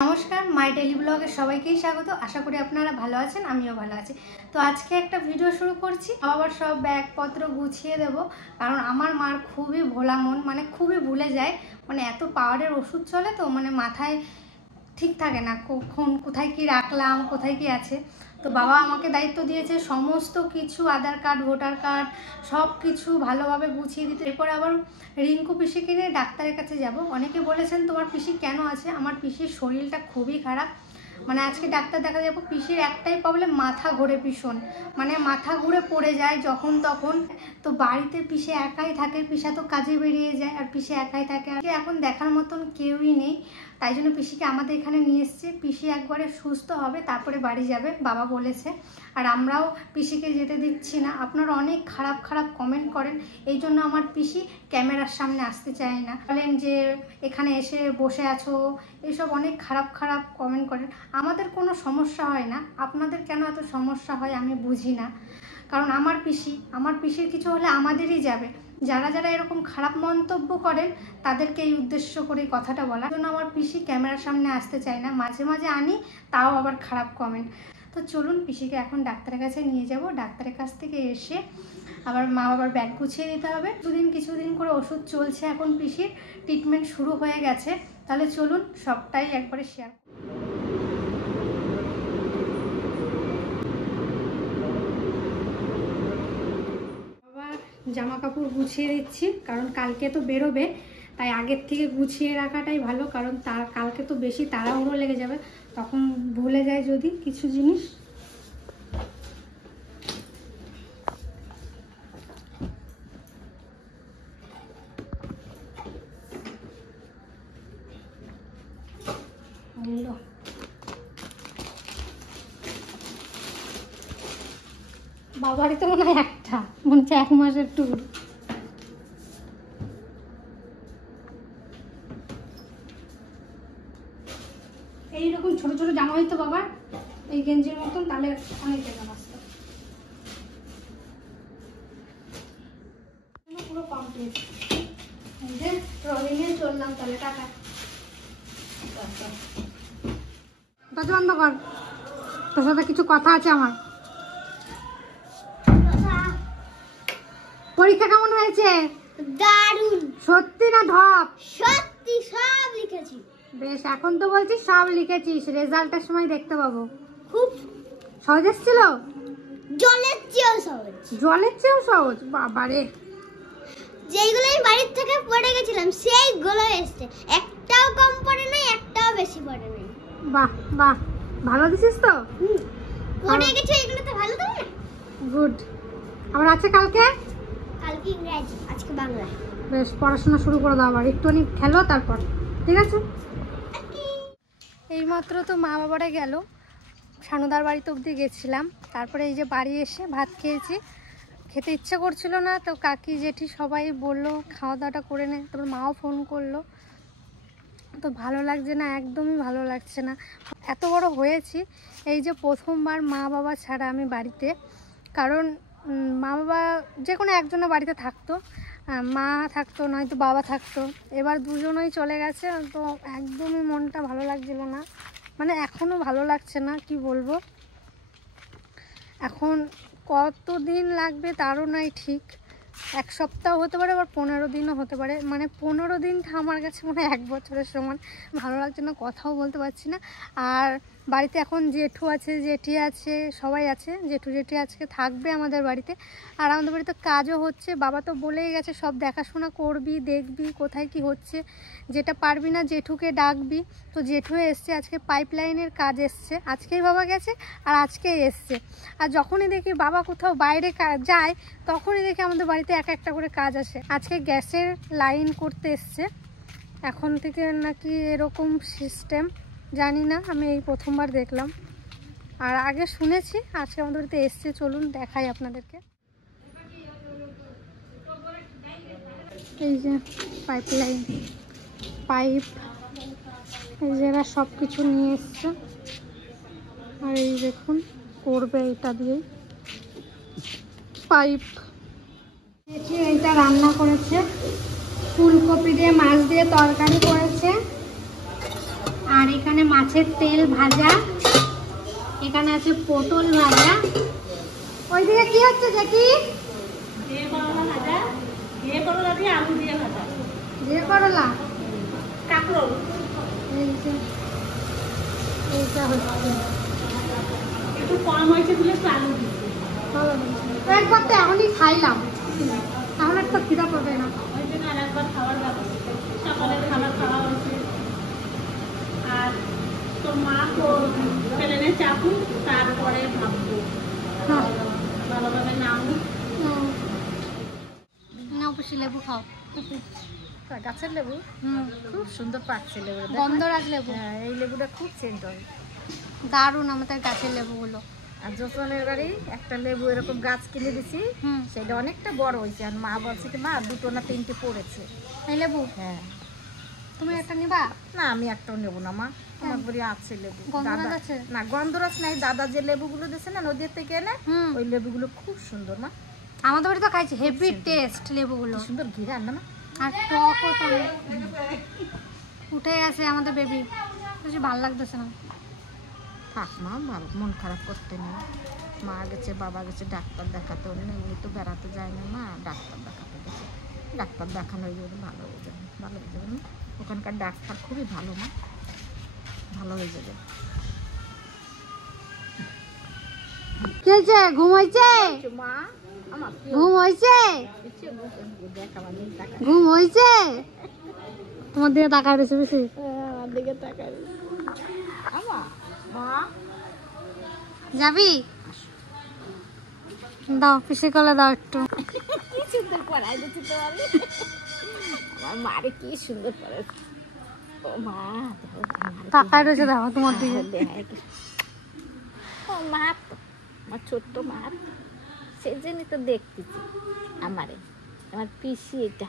নমস্কার, my daily ব্লগে সবাইকেই স্বাগত। আশা করি আপনারা ভালো আছেন, আমিও ভালো আছি। তো আজকে একটা ভিডিও শুরু করছি। আবার সব ব্যাগপত্র গুছিয়ে দেব, কারণ আমার মার খুবই ভোলা মন, মানে খুবই ভুলে যায়। মানে এত পাওয়ারের ওষুধ চলে তো, মানে মাথায় ঠিক থাকে না কখন কোথায় কি রাখলাম, কোথায় কি আছে। তো বাবা আমাকে দায়িত্ব দিয়েছে সমস্ত কিছু, আধার কার্ড, ভোটার কার্ড, সব কিছু ভালোভাবে গুছিয়ে দিতে। এরপর আবার রিঙ্কু পিসিকে নিয়ে ডাক্তারের কাছে যাব। অনেকে বলেছেন তোমার পিসি কেন আছে? আমার পিসির শরীরটা খুবই খারাপ, মানে আজকে ডাক্তার দেখা যাবো। পিসির একটাই প্রবলেম, মাথা ঘোরে ভীষণ, মানে মাথা ঘুরে পড়ে যায় যখন তখন। তো বাড়িতে পিসি একাই থাকে, পিসা তো কাজে বেরিয়ে যায়, আর পিসি একাই থাকে। এখন দেখার মতন কেউই নেই, তাই জন্য পিসিকে আমাদের এখানে নিয়ে এসছে। পিসি একবারে সুস্থ হবে তারপরে বাড়ি যাবে বাবা বলেছে, আর আমরাও পিসিকে যেতে দিচ্ছি না। আপনারা অনেক খারাপ খারাপ কমেন্ট করেন, এই জন্য আমার পিসি ক্যামেরার সামনে আসতে চায় না। বলেন যে এখানে এসে বসে আছো, এইসব অনেক খারাপ খারাপ কমেন্ট করেন। আমাদের কোনো সমস্যা হয় না, আপনাদের কেন এত সমস্যা হয় আমি বুঝি না। কারণ আমার পিসির কিছু হলে আমাদেরই যাবে। যারা যারা এরকম খারাপ মন্তব্য করেন তাদেরকে এই উদ্দেশ্য করে কথাটা বলার জন্য আমার পিসি ক্যামেরার সামনে আসতে চায় না। মাঝে মাঝে আনি, তাও আবার খারাপ কমেন্ট। তো চলুন পিসিকে এখন ডাক্তারের কাছে নিয়ে যাব। ডাক্তারের কাছ থেকে এসে আবার মা বাবার ব্যাগ গুছিয়ে দিতে হবে। কিছুদিন করে ওষুধ চলছে, এখন পিসির ট্রিটমেন্ট শুরু হয়ে গেছে। তাহলে চলুন সবটাই একবারে শেয়ার। জামা কাপড় গুছিয়ে দিচ্ছি, কারণ কালকে তো বেরোবে, তাই আগের থেকে গুছিয়ে রাখাটাই ভালো। কারণ কালকে তো বেশি তাড়াহুড়ো লেগে যাবে, তখন ভুলে যায় যদি কিছু জিনিস। বাবারই তো মনে হয় একটা, মনে হচ্ছে 1 মাসের ট্যুর। এইরকম ছোট ছোট জামা হইতো বাবার, এই গেঞ্জির মতন, তাহলে অনেক জামা আসতো। পুরো কমপ্লিট। এই যে ট্রলি নিয়ে চললাম, তাহলে টাকা দরজা বন্ধ কর, তোর সাথে কিছু কথা আছে আমার। পরীক্ষা কেমন হয়েছে? দারুণ। সত্যি না ঢপ? সত্যি, সব লিখেছি। বেশ, এখন তো বলছিস সব লিখেছিস, রেজাল্টের সময় দেখতে পাবো। খুব সহজ এসেছিল? জলের চেয়েও সহজ। জলের চেয়েও সহজ? বাবারে, যেইগুলো আমি বাড়ির থেকে পড়ে গেছিলাম সেইগুলো এসছে। একটাও কম পড়ে নাই, একটাও বেশি পড়ে নাই। বাহ বাহ, ভালো দিছিস তো? পড়ে গেছে এগুলো তো ভালো দেবে না? গুড। আবার আছে কালকে? কালকে ইংরেজি, আজকে বাংলা। বেশ, পড়াশোনা শুরু করে দাও, আবার একটুখানি খেলো তারপর, ঠিক আছে? এইমাত্র তো মা বাবারা গেল, সানুদার বাড়িতে অবধি গেছিলাম। তারপরে এই যে বাড়ি এসে ভাত খেয়েছি। খেতে ইচ্ছে করছিল না, তো কাকি জেঠি সবাই বললো খাওয়া দাওয়াটা করে নে। তারপর মাও ফোন করলো। তো ভালো লাগছে না, একদমই ভালো লাগছে না। এত বড় হয়েছি, এই যে প্রথমবার মা বাবা ছাড়া আমি বাড়িতে। কারণ মা বাবা যে কোনো একজনের বাড়িতে থাকতো, মা থাকতো নয়তো বাবা থাকতো। এবার দুজনেই চলে গেছে, তো একদমই মনটা ভালো লাগছিল না। মানে এখনও ভালো লাগছে না, কি বলবো। এখন কতদিন লাগবে তারও নাই ঠিক। 1 সপ্তাহ হতে পারে, আবার 15 দিনও হতে পারে। মানে 15 দিনটা আমার কাছে মনে হয় 1 বছরের সমান। ভালো লাগছে না, কথাও বলতে পারছি না। আর বাড়িতে এখন জেঠু আছে, জেঠি আছে, সবাই আছে। জেঠু জেঠি আজকে থাকবে আমাদের বাড়িতে। আর আমাদের বাড়িতে কাজও হচ্ছে, বাবা তো বলেই গেছে সব দেখাশোনা করবি, দেখবি কোথায় কি হচ্ছে। যেটা পারবি না জেঠুকে ডাকবি। তো জেঠু এসছে, আজকে পাইপলাইনের কাজ এসছে, আজকেই বাবা গেছে আর আজকেই এসছে। আর যখনই দেখি বাবা কোথাও বাইরে যায়, তখনই দেখি আমাদের বাড়িতে একটা করে কাজ আসে। আজকে গ্যাসের লাইন করতে এসছে, এখন থেকে নাকি এরকম সিস্টেম, জানি না, আমি এই প্রথমবার দেখলাম। আর আগে শুনেছি, আজকে আমাদের বাড়িতে এসছে। চলুন দেখাই আপনাদেরকে। এই যে পাইপলাইন, পাইপ, এই যে এরা সব কিছু নিয়ে এসছে। আর এই দেখুন করবে এটা দিয়েই পাইপ। এইটা রান্না করেছে, ফুলকপি দিয়ে মাছ দিয়ে তরকারি করেছে, আর এখানে মাছের তেল ভাজা, এখানে আছে পটল ভাজা। ওইদিকে কি হচ্ছে জেঠি? দিয়ে করলা ভাজা, দিয়ে করলা দিয়ে আলু দিয়ে ভাজা, যে করলা কাঁকরোল। এইটা হচ্ছে একটু কম হয়েছে বলে একটু আলু দিচ্ছি। একবার তো এখনই খাইলাম, এখন আর তো খিদা পাবে না। ওই জন্য আর একবার খাওয়ার ব্যবস্থা, সকালের খাবার খাওয়া হয়েছে। আর তোর মা তো প্লেনে চাপুক, তারপরে ভাববো হ্যাঁ। ভালোভাবে নামু। নাও বেশি লেবু খাও। গাছের লেবু খুব সুন্দর পাকছে লেবু, গন্ধরাজ লেবু। হ্যাঁ এই লেবুটা খুব সেন্ট হয়। দারুণ আমাদের গাছের লেবুগুলো। আর জোসনের বাড়ি একটা লেবু এরকম গাছ কিনে দিছি, সেটা অনেকটা বড় হয়েছে। আর মা বলছে কি মা 2টো না 3টে পড়েছে এই লেবু। হ্যাঁ তুমি একটা নিবা? না আমি একটাও নেবো না মা, আমার বাড়ি আছে লেবু। গন্ধরাজ দাদা আছে? না গন্ধরাজ নাই, দাদা যে লেবুগুলো দিয়েছে না নদীর থেকে এনে, হুম। ওই লেবুগুলো খুব সুন্দর মা, আমাদের বাড়ি তো খাইছি, হেভি টেস্ট লেবুগুলো। কি সুন্দর ঘিরে আনবে না। আর টকও তো উঠে গেছে আমাদের বেবি, বেশি ভালো লাগতেছে না। থাক মা, ভালো মন খারাপ করতে নেই। মা গেছে, বাবা গেছে ডাক্তার দেখাতে, এমনি তো বেড়াতে যায় না মা, ডাক্তার দেখাতে গেছে। ডাক্তার দেখানো হয়ে যাবে, ভালো হয়ে যাবে, ভালো হয়ে যাবে না। ওখানকার ডাক্তার খুবই ভালো মা, ভালো হয়ে যাবে। কি হয়েছে? ঘুম হয়েছে? মা আমার ঘুম হয়েছে? ঘুম হয়েছে? তোমার দিকে তাকায় রয়েছে বেশি। আমার দিকে তাকাই। মা যাবি? দাও পিসি কলে দাও একটু। কি সুন্দর পড়াই দিচ্ছি তো আমি, আমার মারে কি সুন্দর পড়াই। ও মা তাকায় রয়েছে দেখো তোমার দিকে। ও মা তো আমার ছোট্ট মা, সেই জন্যই তো দেখতেছি আমারে, আমার পিসি এটা,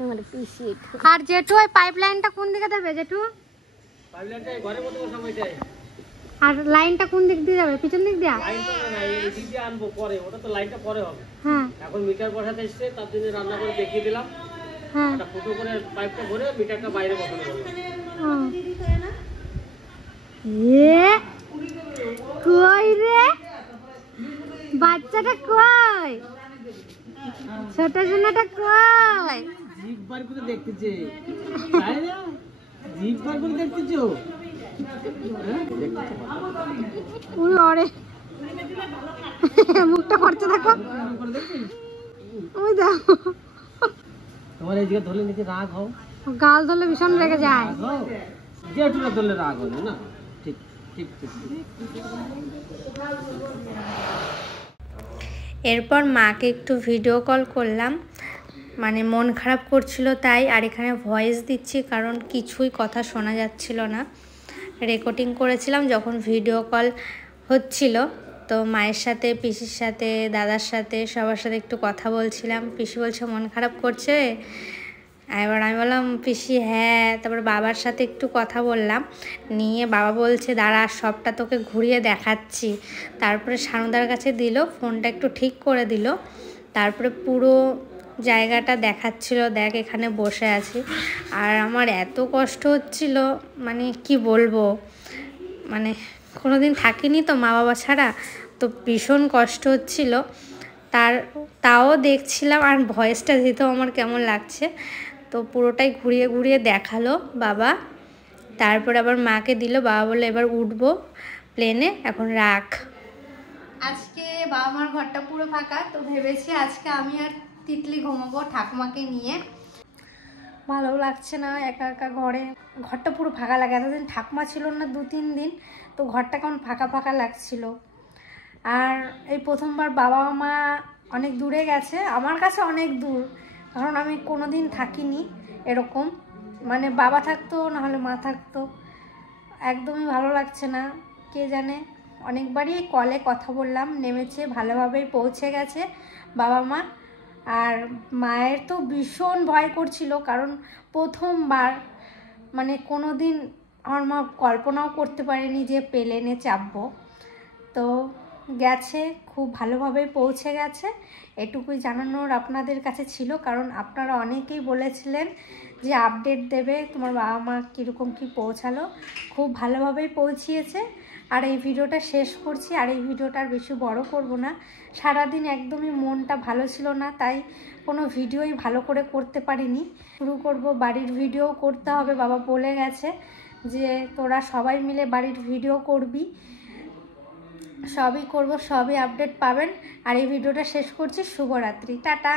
আমার পিসি এটা। আর জেঠু ওই পাইপ লাইনটা কোন দিকে দেবে জেঠু? পাইপলাইনটা ঘরে মতো সময়টাই আর লাইনটা কোন দিক দিয়ে যাবে? পিছন দিক দিয়ে? লাইনটা না এই দিক দিয়ে আনবো পরে, ওটা তো লাইনটা পরে হবে। হ্যাঁ এখন মিটার বসাতে এসছে, তার জন্য রান্না করে দেখিয়ে দিলাম। হ্যাঁ। একটা ফুটো করে পাইপটা ভরে মিটারটা বাইরে বসানো হলো। এ কই রে বাচ্চাটা, কই ছোট সোনাটা, কই? জিভ বার করে দেখতেছে, তাই না? জিভ বার করে দেখতেছো? উড়ে ওরে মুখটা করছে দেখো, ওই দেখো তোমার এই জায়গা ধরলে নাকি রাগ হও? গাল ধরলে ভীষণ রেগে যায়। রাগ হও? জেঠুরা ধরলে রাগ হবে না? ঠিক ঠিক ঠিক। এরপর মাকে একটু ভিডিও কল করলাম, মানে মন খারাপ করছিল তাই। আর এখানে ভয়েস দিচ্ছি কারণ কিছুই কথা শোনা যাচ্ছিল না। রেকর্ডিং করেছিলাম যখন ভিডিও কল হচ্ছিল, তো মায়ের সাথে, পিসির সাথে, দাদার সাথে, সবার সাথে একটু কথা বলছিলাম। পিসি বলছে মন খারাপ করছে, এবার আমি বললাম পিসি হ্যাঁ। তারপর বাবার সাথে একটু কথা বললাম, নিয়ে বাবা বলছে দাঁড়া সবটা তোকে ঘুরিয়ে দেখাচ্ছি। তারপরে সানুদার কাছে দিল, ফোনটা একটু ঠিক করে দিল, তারপরে পুরো জায়গাটা দেখাচ্ছিল, দেখ এখানে বসে আছি। আর আমার এত কষ্ট হচ্ছিল, মানে কি বলবো, মানে কোনোদিন থাকিনি তো মা বাবা ছাড়া, তো ভীষণ কষ্ট হচ্ছিল। তাও দেখছিলাম, আর ভয়েসটা দিতেও আমার কেমন লাগছে। তো পুরোটাই ঘুরিয়ে ঘুরিয়ে দেখালো বাবা, তারপর আবার মাকে দিল। বাবা বললো এবার উঠবো প্লেনে, এখন রাখ। আজকে বাবা মার ঘরটা পুরো ফাঁকা, তো ভেবেছি আজকে আমি আর তিতলি ঘুমাবো ঠাকুমাকে নিয়ে। ভালো লাগছে না একা একা ঘরে, ঘরটা পুরো ফাঁকা লাগে। এতদিন ঠাকুমা ছিল না 2-3 দিন, তো ঘরটা কেমন ফাঁকা ফাঁকা লাগছিল। আর এই প্রথমবার বাবা মা অনেক দূরে গেছে, আমার কাছে অনেক দূর, কারণ আমি কোনোদিন থাকিনি এরকম, মানে বাবা থাকতো নাহলে মা থাকতো। একদমই ভালো লাগছে না, কে জানে। অনেকবারই কলে কথা বললাম, নেমেছে, ভালোভাবেই পৌঁছে গেছে বাবা মা। আর মায়ের তো ভীষণ ভয় করছিল, কারণ প্রথমবার, মানে কোনো দিন আমার মা কল্পনাও করতে পারেনি যে প্লেনে চাপবো। তো গেছে, খুব ভালোভাবেই পৌঁছে গেছে, এটুকুই জানানোর আপনাদের কাছে ছিল। কারণ আপনারা অনেকেই বলেছিলেন যে আপডেট দেবে তোমার বাবা মা কীরকম কী পৌঁছালো। খুব ভালোভাবেই পৌঁছিয়েছে। আর এই ভিডিওটা শেষ করছি, আর এই ভিডিওটা আর বেশি বড় করব না। সারাদিন একদমই মনটা ভালো ছিল না, তাই কোনো ভিডিওই ভালো করে করতে পারিনি। শুরু করব, বাড়ির ভিডিও করতে হবে, বাবা বলে গেছে যে তোরা সবাই মিলে বাড়ির ভিডিও করবি। সবই করব, সবই আপডেট পাবেন। আর এই ভিডিওটা শেষ করছি। শুভরাত্রি, টাটা।